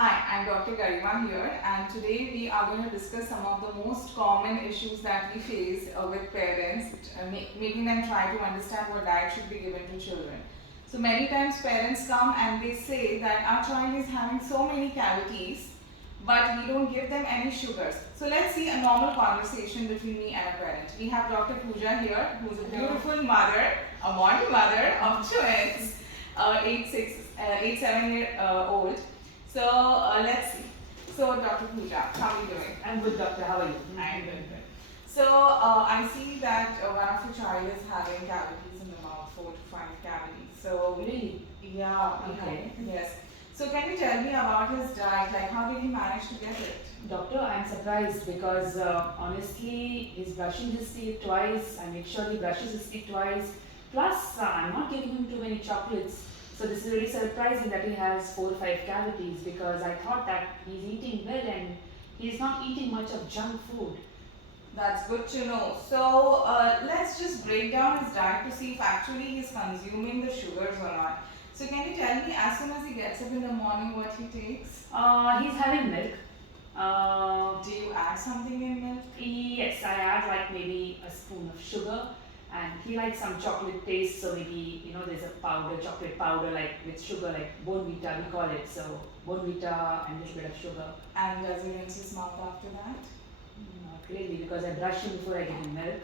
Hi, I'm Dr. Garima here, and today we are going to discuss some of the most common issues that we face with parents, making them try to understand what diet should be given to children. So many times parents come and they say that our child is having so many cavities, but we don't give them any sugars. So let's see a normal conversation between me and a parent. We have Dr. Pooja here, who's a beautiful mother, a modern mother of twins, 7 year old. So let's see. So Dr. Pooja, how are you doing? I'm good, doctor. How are you? I'm good. So I see that one of your child is having cavities in the mouth, 4 to 5 cavities. So Really? yeah, Okay. yes. So can you tell me about his diet? Like how did he manage to get it? Doctor, I'm surprised because honestly, he's brushing his teeth twice. I make sure he brushes his teeth twice. Plus, I'm not giving him too many chocolates. So this is really surprising that he has 4 or 5 cavities because I thought that he's eating well and he's not eating much of junk food. That's good to know. So let's just break down his diet to see if actually he's consuming the sugars or not. So can you tell me as soon as he gets up in the morning what he takes? He's having milk. Do you add something in milk? Yes, I add like maybe a spoon of sugar. And he likes some chocolate taste, so maybe there's a powder, chocolate powder like with sugar, like Bonvita we call it. So Bonvita and a little bit of sugar. And does he rinse his mouth after that? Not really, because I brush him before I give him milk.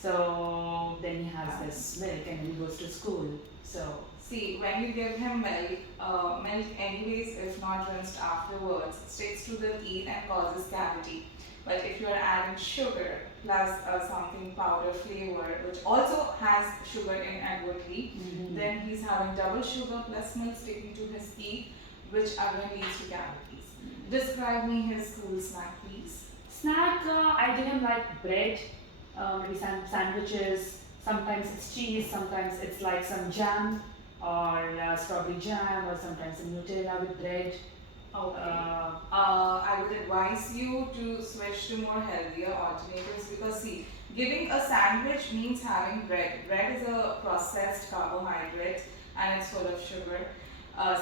So then he has this milk and then he goes to school. So see, when you give him milk anyways, if not rinsed afterwards, sticks to the teeth and causes cavity. But if you are adding sugar plus something powder flavor, which also has sugar in advertently, then he's having double sugar plus milk sticking to his teeth, which again leads to cavities. Describe me his school snack, please. Snack, I give him like bread, maybe some sandwiches. Sometimes it's cheese, sometimes it's like some jam or strawberry jam, or sometimes some Nutella with bread. Okay. I would advise you to switch to more healthier alternatives because see, giving a sandwich means having bread. Bread is a processed carbohydrate and it's full of sugar.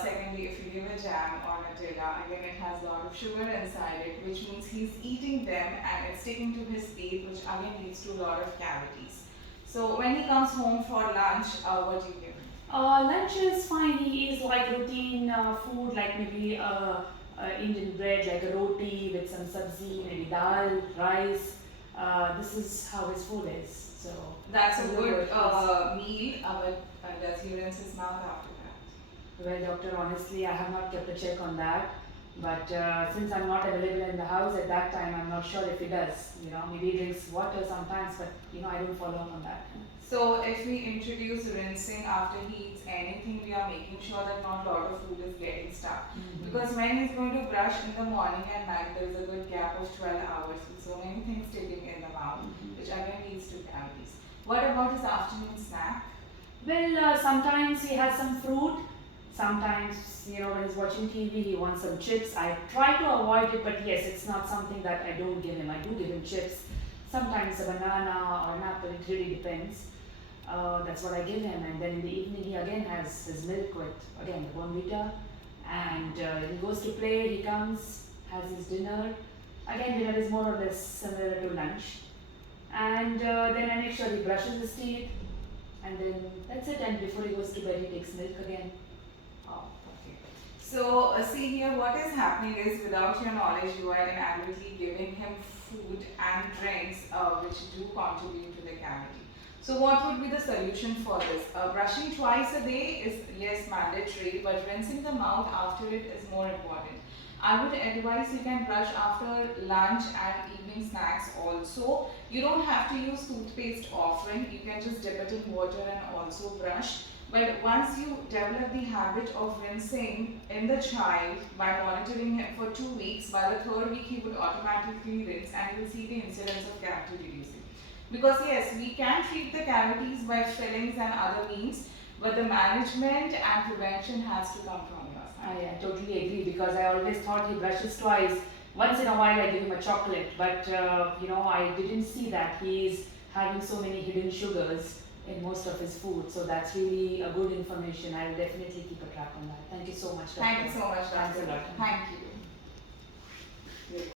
Secondly, if you give a jam or Nutella, again it has a lot of sugar inside it, which means he's eating them and it's sticking to his teeth, which again leads to a lot of cavities. So when he comes home for lunch, what do you give him? Lunch is fine. He eats like routine food, like maybe Indian bread, like a roti with some sabzi, maybe dal, rice. This is how his food is. So that's a good meal. But does he rinse his mouth after that? Well, doctor, honestly, I have not kept a check on that. But since I'm not available in the house at that time, I'm not sure if he does. Maybe he drinks water sometimes, but I don't follow up on that. So if we introduce rinsing after he eats anything, we are making sure that not a lot of food is getting stuck. Because when he's going to brush in the morning and night, there is a good gap of 12 hours with so many things sticking in the mouth, which again leads to cavities. What about his afternoon snack? Well, sometimes he has some fruit. Sometimes, when he's watching TV, he wants some chips. I try to avoid it, but yes, it's not something that I don't give him. I do give him chips. Sometimes a banana or an apple, it really depends. That's what I give him. And then in the evening, he again has his milk with, again, the Bonvita. And he goes to play, he comes, has his dinner. Again, dinner is more or less similar to lunch. And then I make sure he brushes his teeth. And then that's it. And before he goes to bed, he takes milk again. Oh, okay. So, see here, what is happening is without your knowledge, you are inadvertently giving him food and drinks which do contribute to the cavity. So what would be the solution for this? Brushing twice a day is yes mandatory, but rinsing the mouth after it is more important. I would advise you can brush after lunch and evening snacks also. You don't have to use toothpaste often. You can just dip it in water and also brush. But once you develop the habit of rinsing in the child by monitoring him for 2 weeks, by the 3rd week he would automatically rinse and you will see the incidence of cavity reducing. Because yes, we can treat the cavities by fillings and other means, but the management and prevention has to come from your side. I totally agree because I always thought he brushes twice. Once in a while I give him a chocolate, but I didn't see that he is having so many hidden sugars in most of his food. So that's really a good information. I will definitely keep a track on that. Thank you so much, Doctor. Thank you so much, Thanks a Doctor. lot. Thank you.